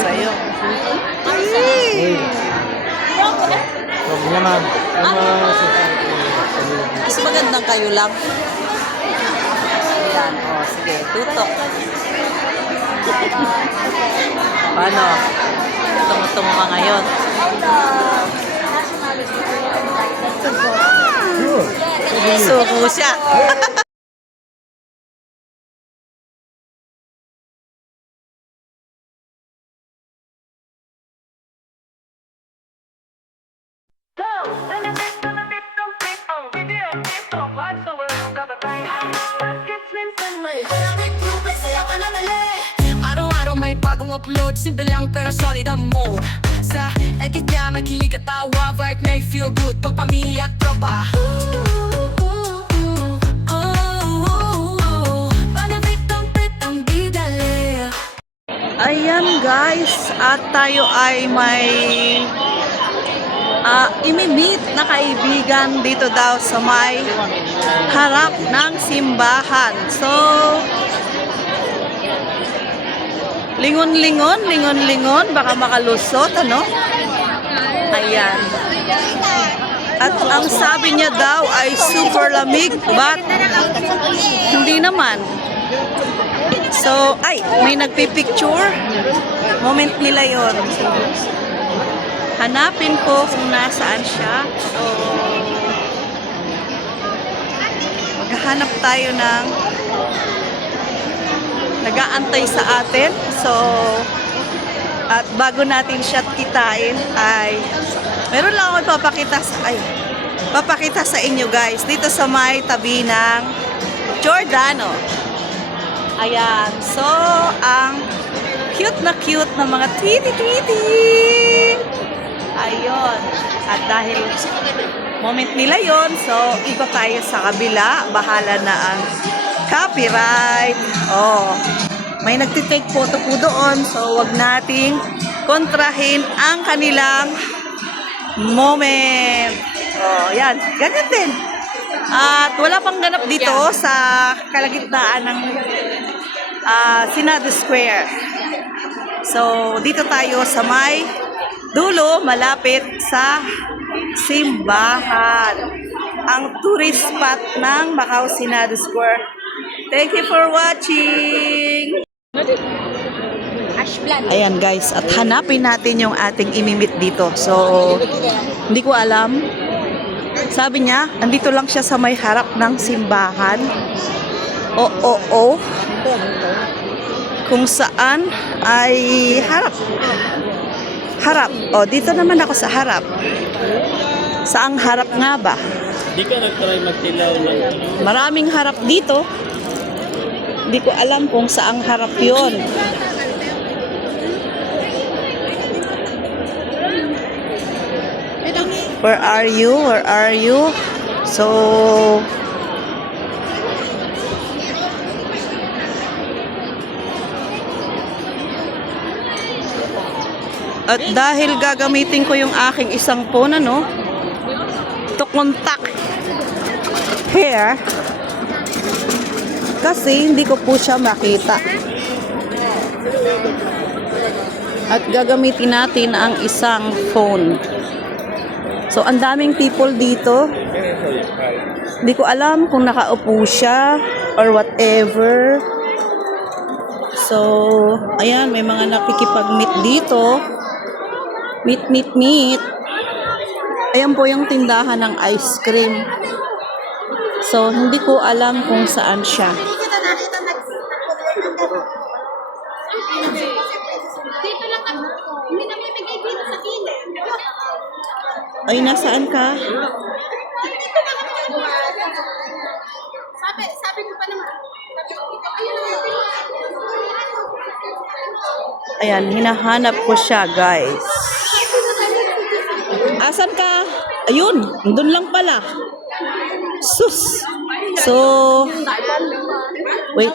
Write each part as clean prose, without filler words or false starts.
Sa'yo. Huwag naman. Mas magandang kayo lang. Ayan, o, sige, tutok. Paano? Tungo-tungo ka ngayon. Suko siya. Araw-araw may bagong upload, simple lang pero solid ang mode. Sa edit niya makilig at tawa, vibe may feel good pag pamilya at tropa. Ayan guys, at tayo ay may imi-meet na kaibigan dito daw sa may harap ng simbahan. So, lingon-lingon, baka makalusot, ano? Ayan. At ang sabi niya daw ay super lamig, but hindi naman. So, ay, may nagpipicture. Moment nila yon. Hanapin ko kung nasaan siya. So, maghahanap tayo ng nag-aantay sa atin. So, at bago natin siya kitain ay meron lang ako papakita sa inyo guys dito sa may tabi ng Giordano. Ayan. So, ang cute na mga titi. Ayun. At dahil moment nila yon, so iba tayo sa kabila. Bahala na ang copyright. Oh. May nagtitake photo po doon. So, wag nating kontrahin ang kanilang moment. Oh, yan. Ganyan din. At wala pang ganap dito sa kalagitnaan ng Senado Square. So, dito tayo sa may dulo, malapit sa simbahan. Ang tourist spot ng Macau Senado Square. Thank you for watching! Ayan guys, at hanapin natin yung ating imimit dito. So, hindi ko alam. Sabi niya, andito lang siya sa may harap ng simbahan. Kung saan ay harap. O, dito naman ako sa harap. Saang harap nga ba? Di ka nag-try magtilaw ng... Maraming harap dito. Hindi ko alam kung saang harap yon. Where are you? So, at dahil gagamitin ko yung aking isang phone, ano, to contact here, kasi hindi ko po siya makita. At gagamitin natin ang isang phone. So, ang daming people dito. Hindi ko alam kung nakaupo siya or whatever. So, ayan, may mga nakikipag-meet dito. Meet. Ayan po yung tindahan ng ice cream. So, hindi ko alam kung saan siya. Ay, nasaan ka? Sabi ko pa naman. Ayan, hinahanap ko siya, guys. Asan ka? Ayun, doon lang pala. Sus. So, wait.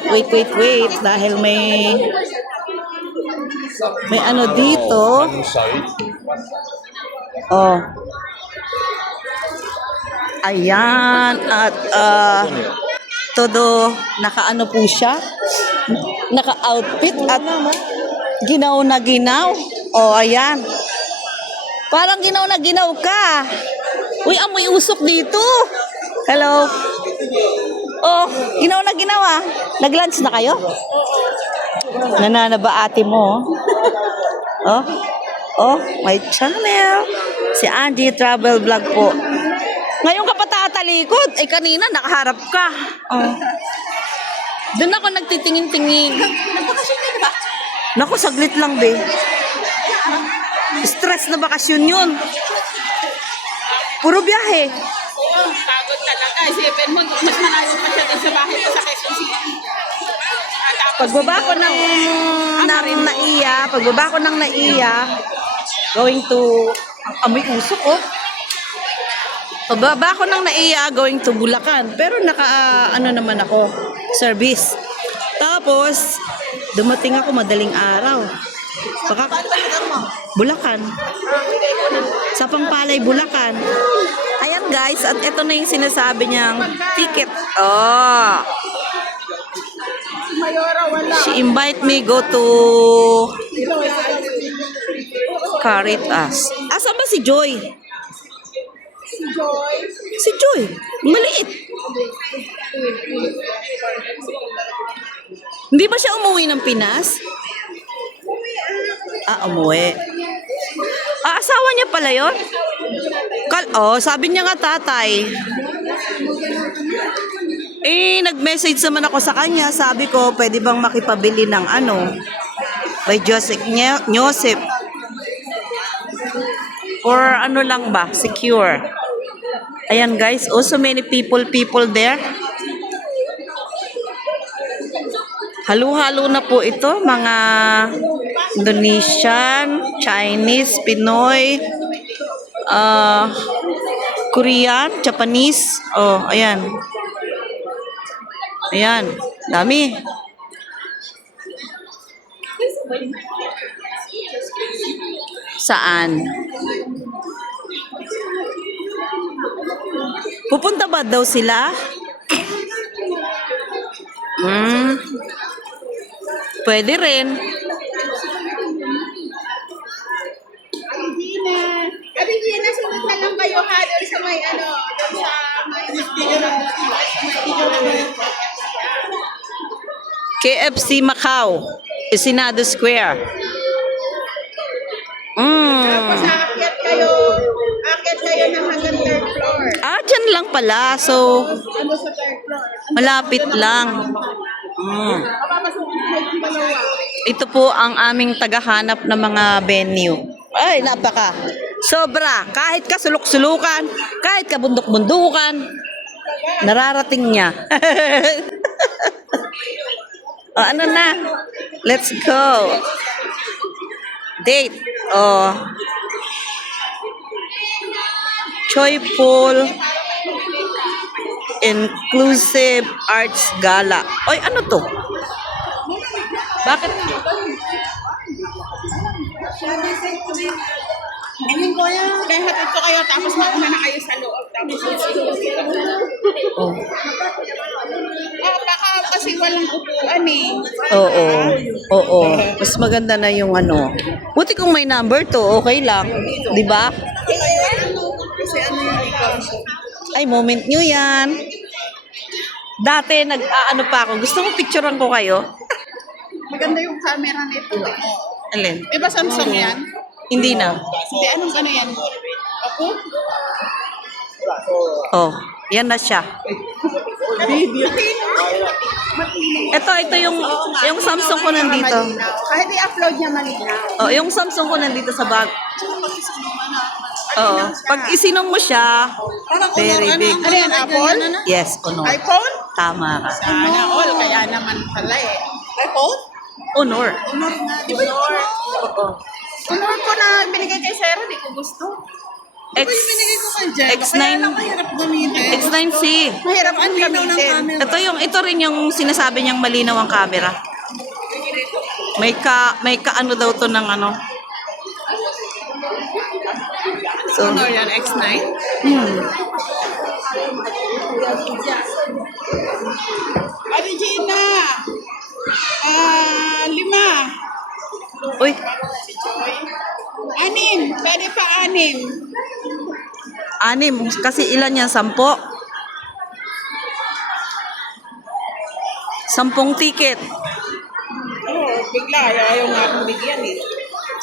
Dahil may ano dito. Oh. Ayan. At todo nakaano po siya. naka-outfit at ginaw na ginaw. Oh, ayan. Parang ginaw na ginaw ka. Uy, amoy usok dito. Hello. Oh, ginaw na ginaw ah. Nag-lunch na kayo? Nananaba ate mo. Oh. Oh, my channel. Si Angie Travel Vlog po. Ngayon ka pa tatalikod. Eh, kanina nakaharap ka. Oh. Doon ako nagtitingin-tingin. Nagpakasyon ka ba? Naku, saglit lang, be. Stress na bakasyon yun. Puro biyahe. Oo, pagod talaga. Isipin mo, mas malayo pa siya din sa bahay ko sa Quezon City. Pagbaba ko ng naiya, going to, amoy usok, oh. Pagbaba ko ng naiya, going to Bulacan. Pero ano naman ako, service. Tapos, dumating ako madaling araw. Bulacan. Sa Pampalay, Bulacan. Ayan guys, at ito na yung sinasabi niyang ticket. Oh. She invite me go to Caritas. Asa ba si Joy? Si Joy. Maliit. Hindi ba siya umuwi ng Pinas? Umuwi. Asawa niya pala yun? Sabi niya nga tatay. Nag-message naman ako sa kanya. Sabi ko, pwede bang makipabili ng by Joseph. Or ano lang ba? Secure. Ayan guys. Oh, so many people there. Halo-halo na po ito. Mga Indonesian, Chinese, Pinoy, Korean, Japanese. Oh, ayan. Ayan. Dami. Saan? Pupunta ba daw sila? Pwede rin. Regina, sunod na lang kayo ha, doon sa may doon sa may KFC Macau, Isinado Square. Tapos aakyat kayo ng hanggang third floor. Dyan lang pala. So, Ano sa third floor? malapit lang. Papapasukin ko yung dalawa. Ito po ang aming tagahanap ng mga venue. Ay, napaka. Sobra. Kahit ka sulok-sulukan, kahit ka bundok-bundukan, nararating niya. Ano na? Let's go. Date. Joyful Inclusive Arts Gala. Oy, ano to? Bakit? Kaya hatid ko kayo, tapos mauna na kayo sa loob. Tapos baka kasi walang upuan eh. Oo. Mas maganda na yung Buti kung may number to, okay lang. Di ba? Kasi yung ikaw. Ay, moment nyo yan. Dati, pa ako. Gusto mo picturean ko kayo? Maganda yung camera nito eh. Alin? Di ba Samsung yan? Hindi na. Hindi, anong yan? Ako? Oh, yan na siya. Ito yung Samsung ko nandito. Kahit i-upload niya malinaw. Oh, yung Samsung ko nandito sa bag. Oo. Pag isinom mo siya, very big. Ano yan, Apple? Yes, honor. iPhone? Tama ka. Sana all, kaya naman pala eh. iPhone? Honor. Di ba yun? Oo. Honor ko na binigay kay Sarah, di ko gusto. X9 X9C. Mahirap ang gamitin. Ito rin yung sinasabi niyang malinaw ang camera. May ano daw to ng So, Honor yan, X9? Regina! 6. Kasi ilan yan? 10? 10 ticket. Bigla, ayaw nga akong bigyan eh.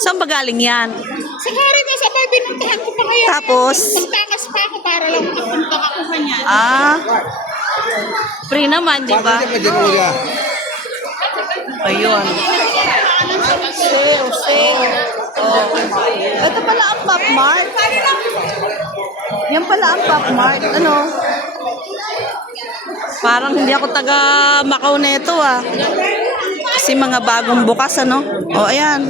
Saan ba galing yan? Sa kare na sabay, binuntahan ko pa kaya. Tapos? Magtakas pa ako para lang makapunta ka ko kanya. Free naman, di ba? Ayun. Oh. Ito pala ang Pop Mart. Yan pala ang Pop Mart. Ano? Parang hindi ako taga Macau neto Kasi mga bagong bukas, ano? O, ayan.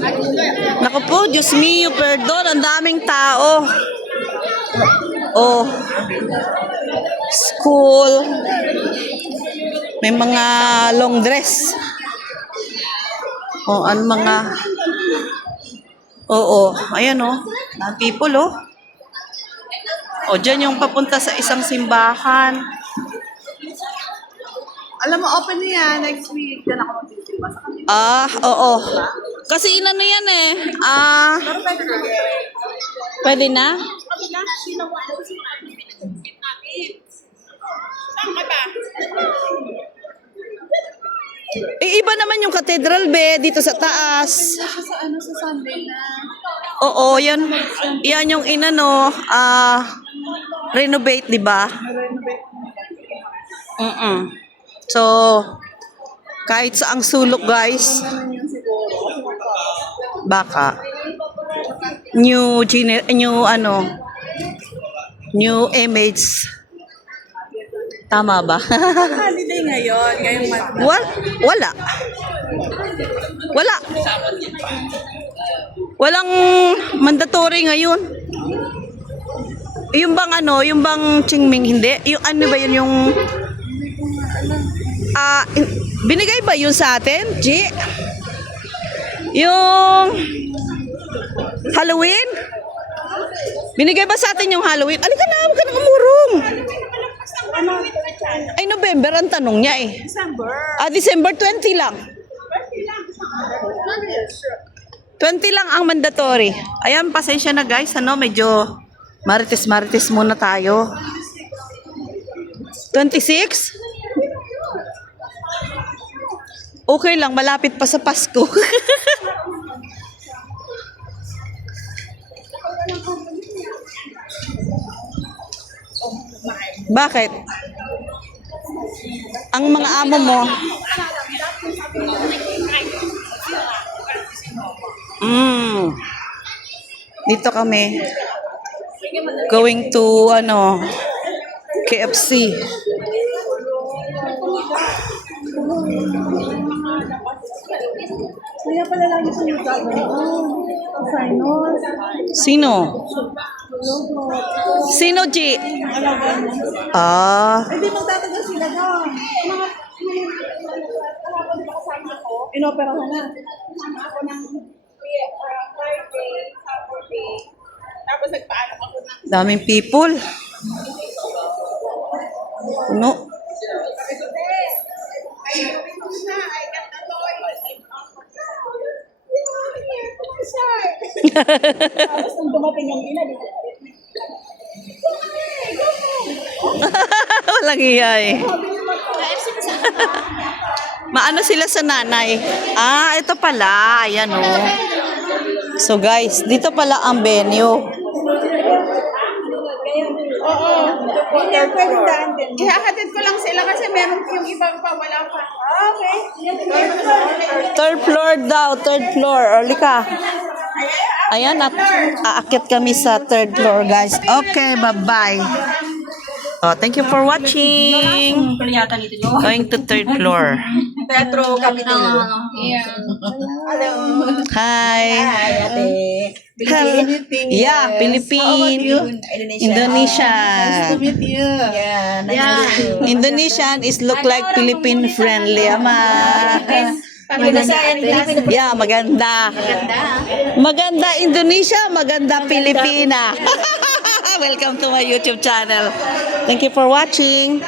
Naku po, Diyos mio, perdon. Ang daming tao. Oh. School. May mga long dress. O, ano mga... Oo. Ayan, oh. Mga people, oh. O, dyan yung papunta sa isang simbahan. Alam mo, open na yan next week. Diyan ako magsisimba sa kanila. Oo. Kasi inano yan eh. Pwede na? Saan ka ba? Iba naman yung cathedral, be, dito sa taas. Sa Sunday na. Oo, yan. Yan yung inano, renovate, di ba? So, kahit sa ang sulok, guys. Baka. New image. Tama ba? Holiday ngayon, ngayong month. Wala. Walang mandatory ngayon. Yung bang Qingming, hindi? Yung ano ba yun, yung... binigay ba yun sa atin, G? Yung... Halloween? Binigay ba sa atin yung Halloween? Alika na, huwag ka nang umurong. Ay, November ang tanong niya eh. December 20 lang. 20 lang ang mandatory. Ayan, pasensya na guys. Medyo marites muna tayo. 26? Okay lang, malapit pa sa Pasko. Bakit? Ang mga amo mo. Dito kami. Going to KFC. Kaya pala lagi sa yung Sino? Sino, G? Hindi magtatagal sila doon. Inoperahan na. Kasama ako ng Friday, Saturday. Tapos nagpaalam ako ng Daming people. Puno. Tapos nung dumating yung ina, di ba? Walang iya eh. Maano sila sa nanay? Ito pala. Ayan oh. So guys, dito pala ang venue. Ihahatid ko lang sila kasi meron yung ibang pa wala pa. Okay. Third floor daw. Third floor. Orli ka. Ayan, aakyat kami sa third floor, guys. Okay, bye-bye. Thank you for watching. Going to third floor. Teatro Capitol. Hi. Ate. Hello. Yeah, Philippine. Indonesia. Nice to meet you. Yeah, nice to meet you. Indonesian is look like Philippine friendly, ama. Yeah, maganda. Maganda Indonesia, maganda Pilipina. Welcome to my YouTube channel. Thank you for watching.